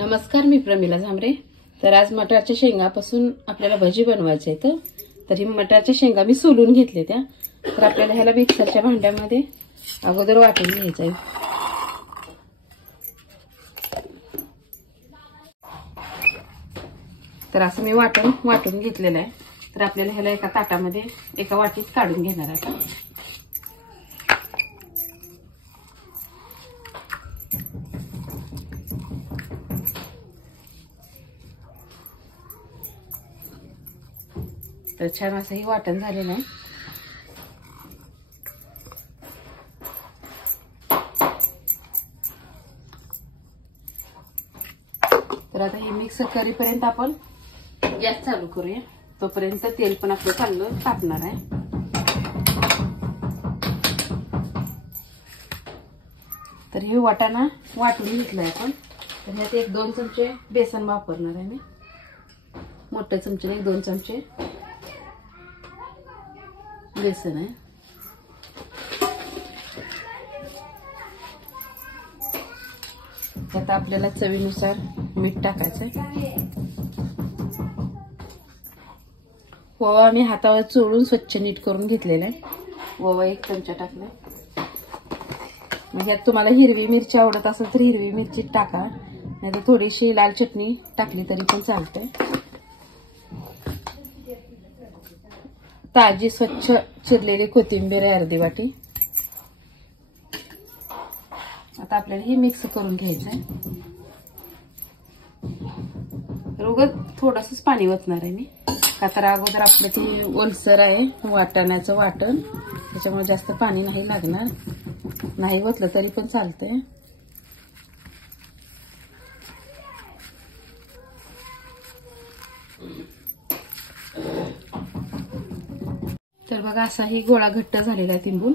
नमस्कार, मी प्रमिला झांबरे। तर आज मटारच्या शेंगापासून आपल्याला भजी बनवायची आहे। तर ही मटारच्या शेंगा मी सोलून घेतले त्या। तर आपल्याला ह्याला मिक्सरच्या भांड्यामध्ये अगोदर वाटून घ्यायचं आहे। तर असं मी वाटून घेतलेलं आहे। तर आपल्याला ह्याला एका ताटामध्ये एका वाटीत काढून घेणार आहे। तर छान असं हे वाटण झालेलं आहे। तर आता हे मिक्स करीपर्यंत आपण गॅस चालू करूया। तोपर्यंत तेल पण आपलं चांगलं तापणार आहे। तर हे वाटाणा वाटून घेतलाय आपण। तर ह्यात 1-2 चमचे बेसन वापरणार आहे मी। मोठ्या चमच्याने 1-2 चमचे बेसन आहे। त्यात आपल्याला चवीनुसार मीठ टाकायचं। ओवा मी हातावर चोळून स्वच्छ नीट करून घेतलेला आहे। ओवा 1 चमचा टाकला। म्हणजे तुम्हाला हिरवी मिरची आवडत असेल तर हिरवी मिरची टाका, नाहीतर थोडीशी लाल चटणी टाकली तरी पण चालते। ताजी स्वच्छ चिरलेली कोथिंबीर आहे अर्धी वाटी। आता आपल्याला हे मिक्स करून घ्यायचं आहे। उगाच थोडंसंच पाणी ओतणार आहे मी, का तर अगोदर आपलं ते ओलसर आहे वाटाण्याचं वाटण, त्याच्यामुळे जास्त पाणी नाही लागणार। नाही ओतलं तरी पण चालतंय। तर बघा असा ही गोळा घट्ट झालेला आहे तिंबून।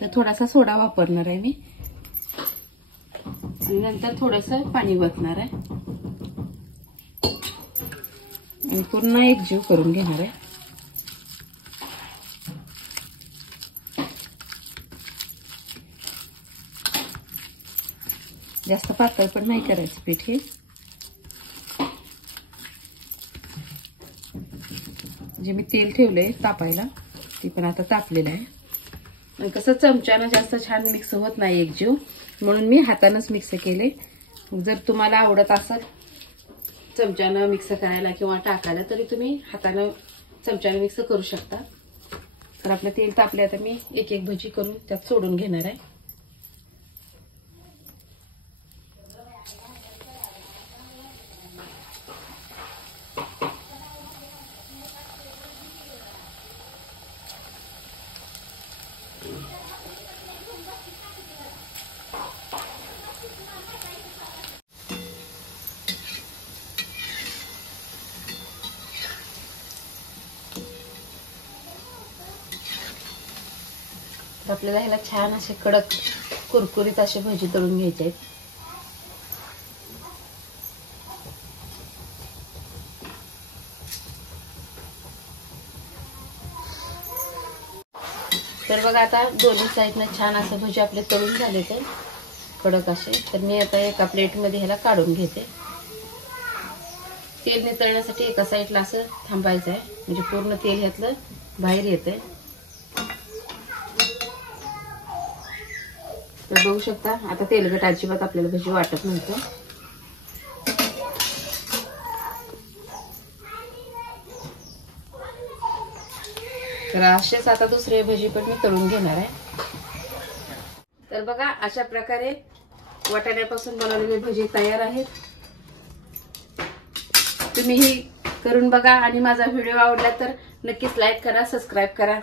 तर थोडासा सोडा वापरणार आहे मी आणि नंतर थोडंसं पाणी ओतणार आहे आणि पूर्ण एकजीव करून घेणार आहे। जास्त पातळ पण नाही करायचं पीठ हे। जे मी तेल ठेवलंय तापायला ते पण आता तापलेलं आहे। कसं चमच्यानं जास्त छान मिक्स होत नाही एकजीव, म्हणून मी हातानंच मिक्स केले। जर तुम्हाला आवडत असेल चमच्यानं मिक्स करायला किंवा टाकायला तरी तुम्ही हातानं चमच्यानं मिक्स करू शकता। तर आपलं तेल तापले, आता मी एक एक भजी करून त्यात सोडून घेणार आहे। आपल्याला ह्याला छान असे कडक कुरकुरीत असे भजी तळून घ्यायचे आहेत। तर बघा आता दोन्ही साईडनं छान असं भजी आपले तळून झाले ते कडक असे। तर मी आता एका प्लेटमध्ये ह्याला काढून घेते। तेल नितळण्यासाठी एका साईडला असं थांबायचं आहे, म्हणजे पूर्ण तेल ह्यातलं बाहेर येते। तर बघू शकता आता तेलकट अजिबात आपल्याला भजी वाटत नव्हतं। तर असेच आता दुसरे भजी पण मी तळून घेणार आहे। तर बघा अशा प्रकारे वाटाण्यापासून बनवलेले भजी तयार आहेत। तुम्ही ही करून बघा आणि माझा व्हिडिओ आवडला तर नक्कीच लाईक करा, सबस्क्राईब करा।